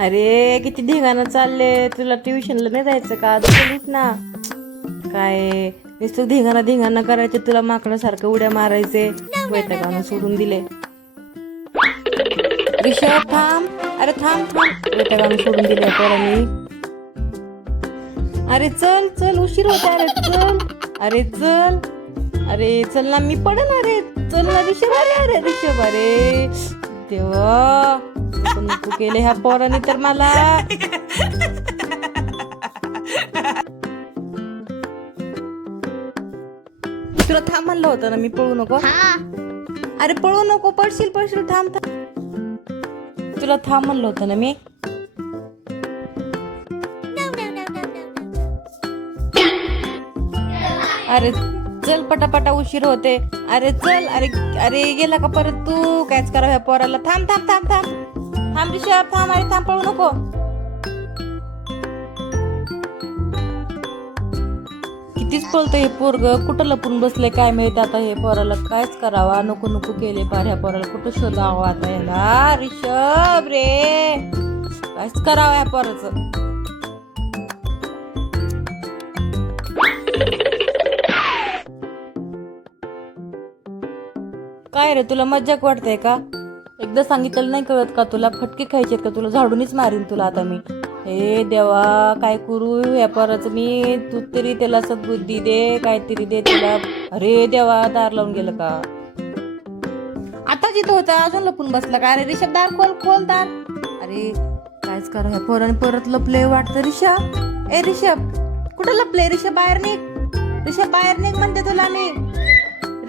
अरे किती धिंगाणं चालले, तुला ट्युशनला नाही जायचं का? चलीच ना. काय नुसतं धिंगाणा धिंगाणा करायचे, तुला माकडासारखं उड्या मारायचे. वैतागानं सोडून दिले. ऋषभ थांब, अरे थांब थांब, वैतागानं सोडून दिले पोरांनी. अरे चल चल, उशीर होता. अरे चल, अरे चल, अरे चल ना, मी पडन. अरे चल ना ऋषभ. अरे अरे ऋषभ, अरे देवा, नको केले ह्या पोरांनी तर मला. तुला थांब म्हणलं होतं ना मी, पळू नको. अरे पळू नको, पडशील पडशील. थांब थांब, तुला थांब म्हणलं होतं ना मी. अरे चल पटापटा, उशीर होते. अरे चल, अरे अरे गेला का परत तू? कायच करा ह्या पोराला. थांब थांब थांब थांब थांब ऋषभ, थांब. अरे थांब, पळू नको. कितीच पळतं हे पोरग, कुठं लपून बसले काय माहित आता हे पोराला. कायच करावा, नको नको केले पार ह्या पोराला. कुठं शोधावं आता याला? ऋषभ रे, कायच करावं ह्या पोराचं. काय रे, तुला मजाक वाटते का? एकदा सांगितलं नाही कळत का तुला? फटके खायचेत का तुला? झाडूनच मारीन तुला आता मी. हे देवा, काय करू या पोराचं मी? तू तरी त्याला सद्बुद्धी दे, काहीतरी दे त्याला. अरे देवा, दार लावून गेलं का? आता जिथं होता अजून लपून बसला का? अरे ऋषभ, दार खोल, खोल दार. अरे कायच करा ह्या पोराने, परत लपले वाटतं. ऋषभ, ए ऋषभ, कुठं लपले? ऋषभ बाहेर निघ, ऋषभ बाहेर निघ म्हणते तुला मी.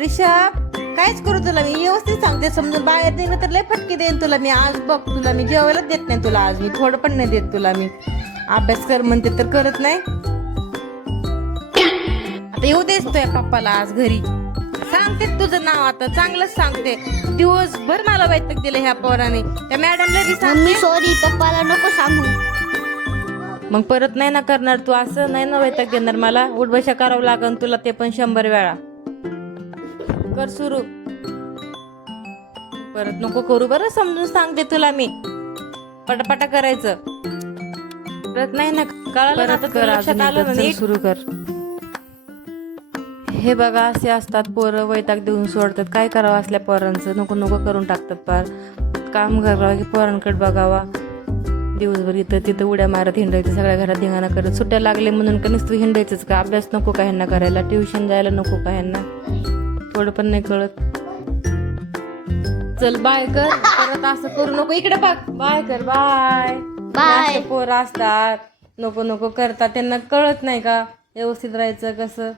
ऋषभ, कायच करू तुला मी? व्यवस्थित सांगते समजून. बाहेर निघलं तर लय फटके देईन तुला मी आज. बघ तुला मी जेवायला देत नाही तुला आज मी, थोडं पण नाही देत तुला मी. अभ्यास कर म्हणते तर करत नाही. आता येऊ देस तुझ्या पप्पाला आज घरी. सांगते तुझं नाव आता, चांगलंच सांगते. दिवसभर मला वैताग दिलं ह्या पोराने. त्या मॅडमला बी सांग. सॉरी, पप्पाला नको सांगू. मग परत नाही ना करणार तू असं? नाही ना वैताग देणार मला? उठबशा करावं लागन तुला, ते पण 100 वेळा. कर सुरू. परत नको करू बरं, समजून सांगते तुला मी. पटापटा करायचं. परत नाही ना कळालं. सुरू कर. हे बघा, असे असतात पोरं, वैताग देऊन सोडतात. काय करावं असल्या पोरांचं? नको नको करून टाकतात पार. काम करावं की पोरांकडे बघावा. दिवसभर इथं तिथं उड्या मारत हिंडायचं, सगळ्या घरात धिंगाणा करत. सुट्ट्या लागले म्हणून का नुसतं हिंडायचंच का? अभ्यास नको का ह्यांना करायला? ट्युशन जायला नको का ह्यांना? थोडं पण नाही कळत. चल बाय कर, परत असं करू नको. इकडे बघ, बाय कर. Bye bye. पोरं असतात नको नको करतात, त्यांना कळत नाही का व्यवस्थित राहायचं कसं.